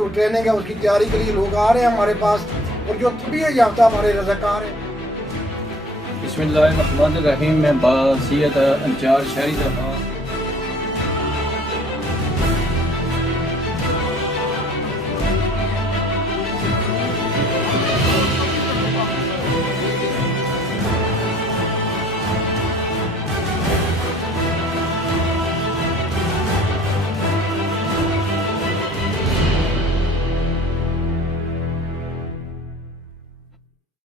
जो ट्रेनिंग है उसकी तैयारी के लिए लोग आ रहे हैं हमारे पास, और जो तरबियत याफ्ता हमारे रज़ाकार हैं। बिस्मिल्लाहिर्रहमानिर्रहीम। मैं बासियत इंचार्ज शहरी दफा